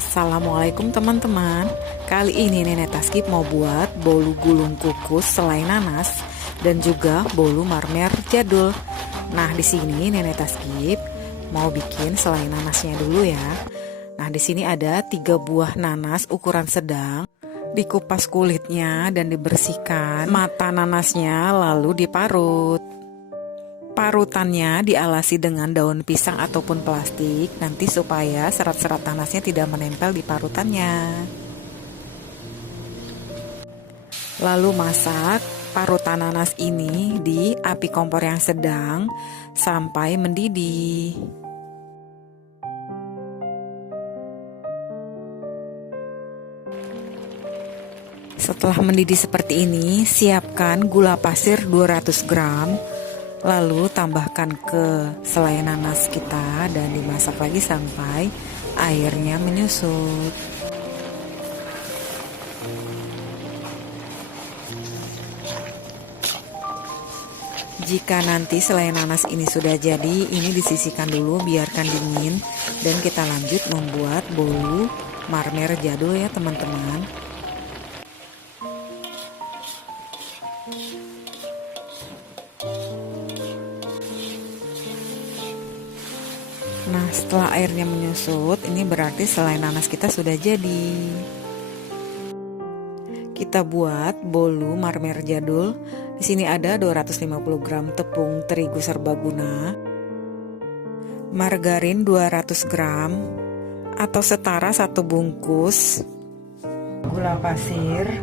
Assalamualaikum teman-teman. Kali ini Nenek Taskip mau buat bolu gulung kukus selai nanas dan juga bolu marmer jadul. Nah, di sini Nenek Taskip mau bikin selai nanasnya dulu ya. Nah, di sini ada 3 buah nanas ukuran sedang. Dikupas kulitnya dan dibersihkan mata nanasnya lalu diparut. Parutannya dialasi dengan daun pisang ataupun plastik nanti supaya serat-serat nanasnya tidak menempel di parutannya. Lalu masak parutan nanas ini di api kompor yang sedang sampai mendidih. Setelah mendidih seperti ini, siapkan gula pasir 200 gram. Lalu tambahkan ke selai nanas kita dan dimasak lagi sampai airnya menyusut. Jika nanti selai nanas ini sudah jadi, ini disisihkan dulu, biarkan dingin, dan kita lanjut membuat bolu marmer jadul ya teman-teman. Nah, setelah airnya menyusut, ini berarti selai nanas kita sudah jadi. Kita buat bolu marmer jadul. Di sini ada 250 gram tepung terigu serbaguna, margarin 200 gram atau setara 1 bungkus, gula pasir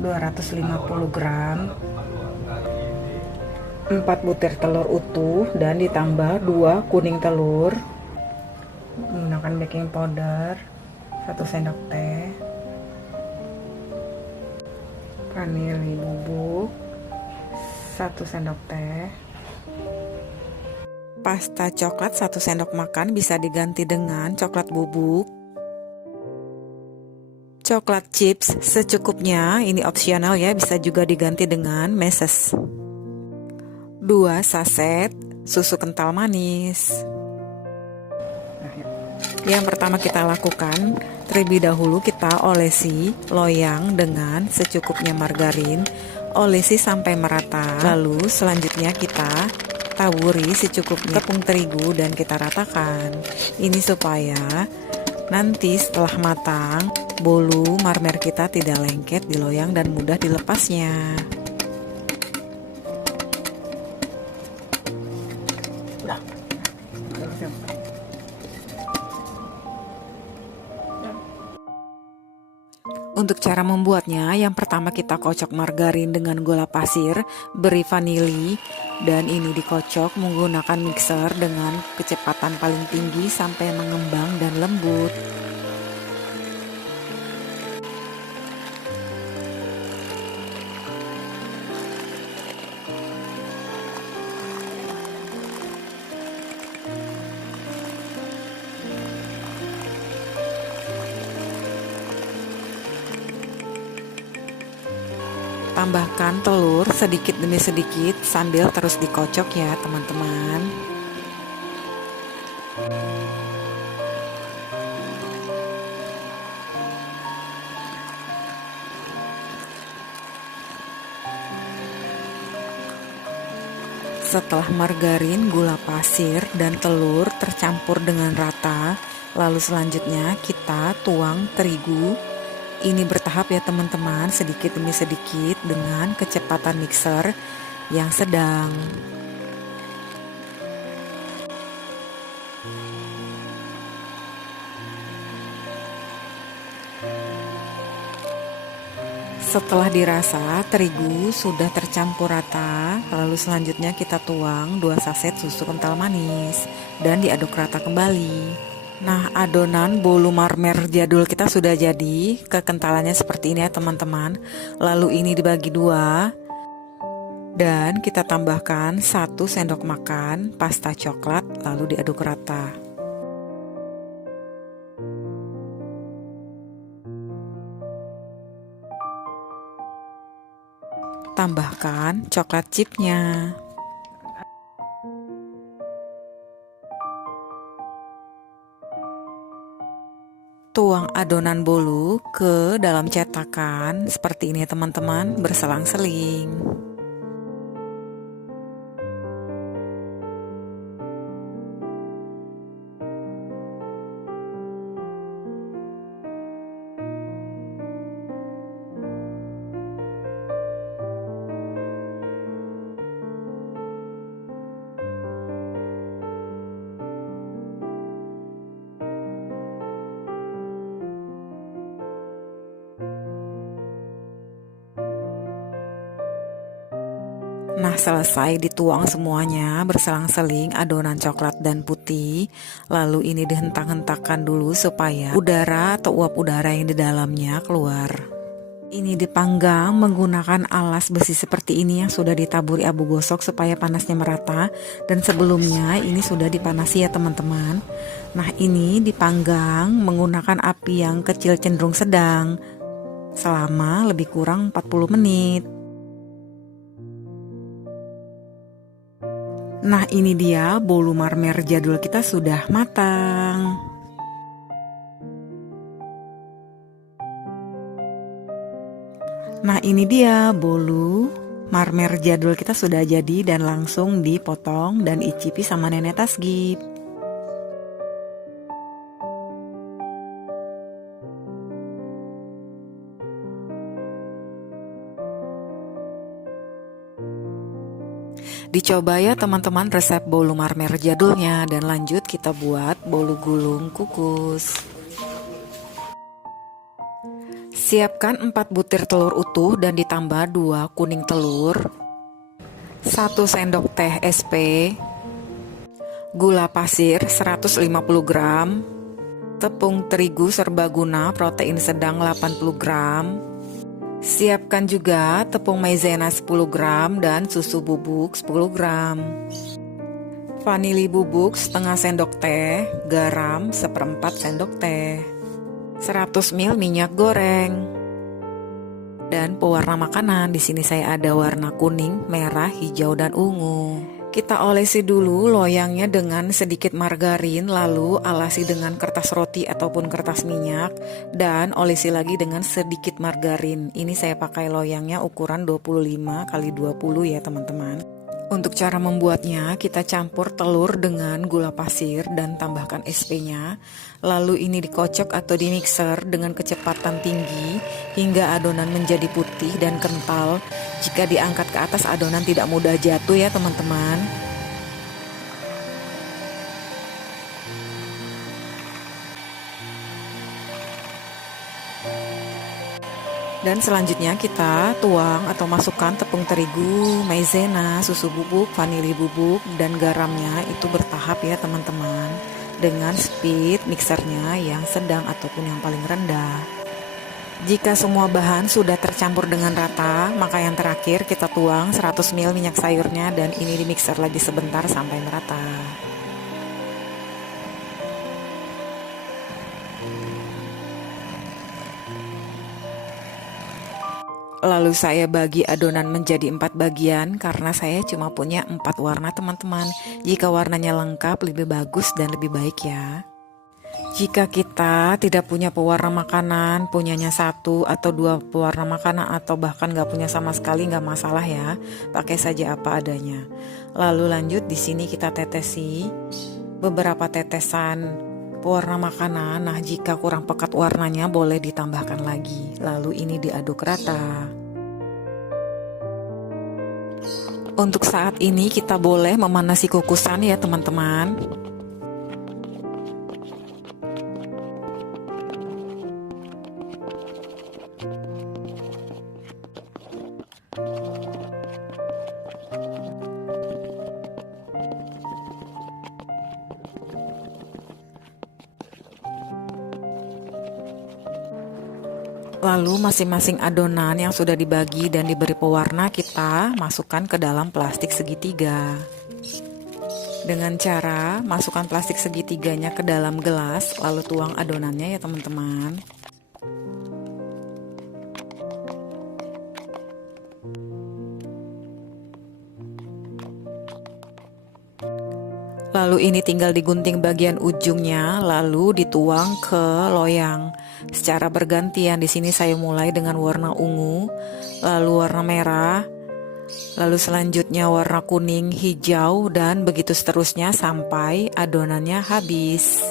250 gram, 4 butir telur utuh dan ditambah 2 kuning telur. Menggunakan baking powder 1 sendok teh, vanili bubuk 1 sendok teh, pasta coklat 1 sendok makan, bisa diganti dengan coklat bubuk, coklat chips secukupnya, ini opsional ya, bisa juga diganti dengan meses, 2 saset susu kental manis. Yang pertama kita lakukan, terlebih dahulu kita olesi loyang dengan secukupnya margarin, olesi sampai merata. Lalu selanjutnya kita taburi secukupnya tepung terigu dan kita ratakan. Ini supaya nanti setelah matang, bolu marmer kita tidak lengket di loyang dan mudah dilepasnya. Untuk cara membuatnya, yang pertama kita kocok margarin dengan gula pasir, beri vanili, dan ini dikocok menggunakan mixer dengan kecepatan paling tinggi sampai mengembang dan lembut. Tambahkan telur sedikit demi sedikit sambil terus dikocok ya teman-teman. Setelah margarin, gula pasir, dan telur tercampur dengan rata, lalu selanjutnya kita tuang terigu. Ini bertahap ya teman-teman, sedikit demi sedikit dengan kecepatan mixer yang sedang. Setelah dirasa terigu sudah tercampur rata, lalu selanjutnya kita tuang 2 saset susu kental manis dan diaduk rata kembali. Nah, adonan bolu marmer jadul kita sudah jadi, kekentalannya seperti ini ya teman-teman. Lalu ini dibagi 2 dan kita tambahkan 1 sendok makan pasta coklat lalu diaduk rata. Tambahkan coklat chipnya. Tuang adonan bolu ke dalam cetakan seperti ini teman-teman, berselang-seling. Nah, selesai dituang semuanya berselang-seling adonan coklat dan putih. Lalu ini dihentak-hentakkan dulu supaya udara atau uap udara yang di dalamnya keluar. Ini dipanggang menggunakan alas besi seperti ini yang sudah ditaburi abu gosok supaya panasnya merata. Dan sebelumnya ini sudah dipanasi ya teman-teman. Nah, ini dipanggang menggunakan api yang kecil cenderung sedang selama lebih kurang 40 menit. Nah, ini dia bolu marmer jadul kita sudah matang. Nah, ini dia bolu marmer jadul kita sudah jadi dan langsung dipotong dan icipi sama nenek Tasgib. Dicoba ya teman-teman resep bolu marmer jadulnya, dan lanjut kita buat bolu gulung kukus. Siapkan 4 butir telur utuh dan ditambah 2 kuning telur, 1 sendok teh SP, gula pasir 150 gram, tepung terigu serbaguna protein sedang 80 gram. Siapkan juga tepung maizena 10 gram dan susu bubuk 10 gram. Vanili bubuk setengah sendok teh, garam seperempat sendok teh, 100 ml minyak goreng. Dan pewarna makanan, di sini saya ada warna kuning, merah, hijau dan ungu. Kita olesi dulu loyangnya dengan sedikit margarin, lalu alasi dengan kertas roti ataupun kertas minyak, dan olesi lagi dengan sedikit margarin. Ini saya pakai loyangnya ukuran 25 x 20 ya teman-teman. Untuk cara membuatnya, kita campur telur dengan gula pasir dan tambahkan SP-nya. Lalu ini dikocok atau dimixer dengan kecepatan tinggi hingga adonan menjadi putih dan kental. Jika diangkat ke atas, adonan tidak mudah jatuh ya teman-teman. Dan selanjutnya kita tuang atau masukkan tepung terigu, maizena, susu bubuk, vanili bubuk, dan garamnya itu bertahap ya teman-teman, dengan speed mixernya yang sedang ataupun yang paling rendah. Jika semua bahan sudah tercampur dengan rata, maka yang terakhir kita tuang 100 ml minyak sayurnya dan ini dimixer lagi sebentar sampai merata. Lalu saya bagi adonan menjadi 4 bagian karena saya cuma punya 4 warna teman-teman. Jika warnanya lengkap lebih bagus dan lebih baik ya. Jika kita tidak punya pewarna makanan, punyanya 1 atau 2 pewarna makanan atau bahkan nggak punya sama sekali, nggak masalah ya. Pakai saja apa adanya. Lalu lanjut di sini kita tetesi beberapa tetesan pewarna makanan. Nah, jika kurang pekat warnanya boleh ditambahkan lagi. Lalu ini diaduk rata. Untuk saat ini kita boleh memanasi kukusan ya teman-teman. Lalu masing-masing adonan yang sudah dibagi dan diberi pewarna kita masukkan ke dalam plastik segitiga. Dengan cara masukkan plastik segitiganya ke dalam gelas, lalu tuang adonannya ya teman-teman. Lalu ini tinggal digunting bagian ujungnya, lalu dituang ke loyang. Secara bergantian, di sini saya mulai dengan warna ungu, lalu warna merah, lalu selanjutnya warna kuning, hijau, dan begitu seterusnya sampai adonannya habis.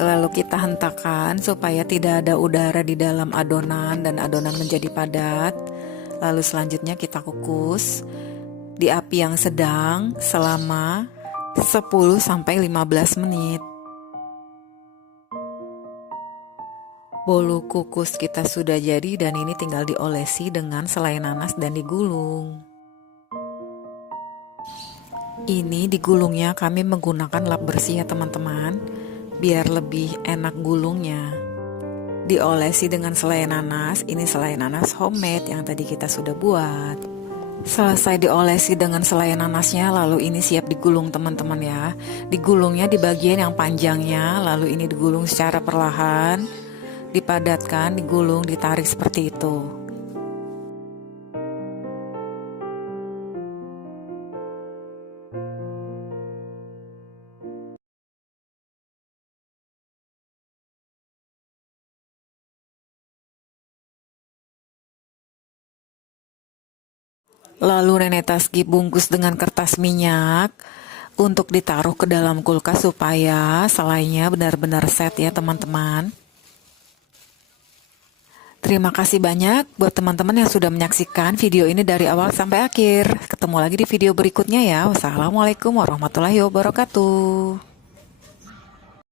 Lalu kita hentakan supaya tidak ada udara di dalam adonan dan adonan menjadi padat. Lalu selanjutnya kita kukus di api yang sedang selama 10-15 menit. Bolu kukus kita sudah jadi dan ini tinggal diolesi dengan selai nanas dan digulung. Ini digulungnya kami menggunakan lap bersih ya teman-teman, biar lebih enak gulungnya. Diolesi dengan selai nanas, ini selai nanas homemade yang tadi kita sudah buat. Selesai diolesi dengan selai nanasnya, lalu ini siap digulung teman-teman ya. Digulungnya di bagian yang panjangnya, lalu ini digulung secara perlahan, dipadatkan, digulung, ditarik seperti itu. Lalu Nenek Tasgi bungkus dengan kertas minyak untuk ditaruh ke dalam kulkas supaya selainya benar-benar set ya teman-teman. Terima kasih banyak buat teman-teman yang sudah menyaksikan video ini dari awal sampai akhir. Ketemu lagi di video berikutnya ya. Wassalamualaikum warahmatullahi wabarakatuh.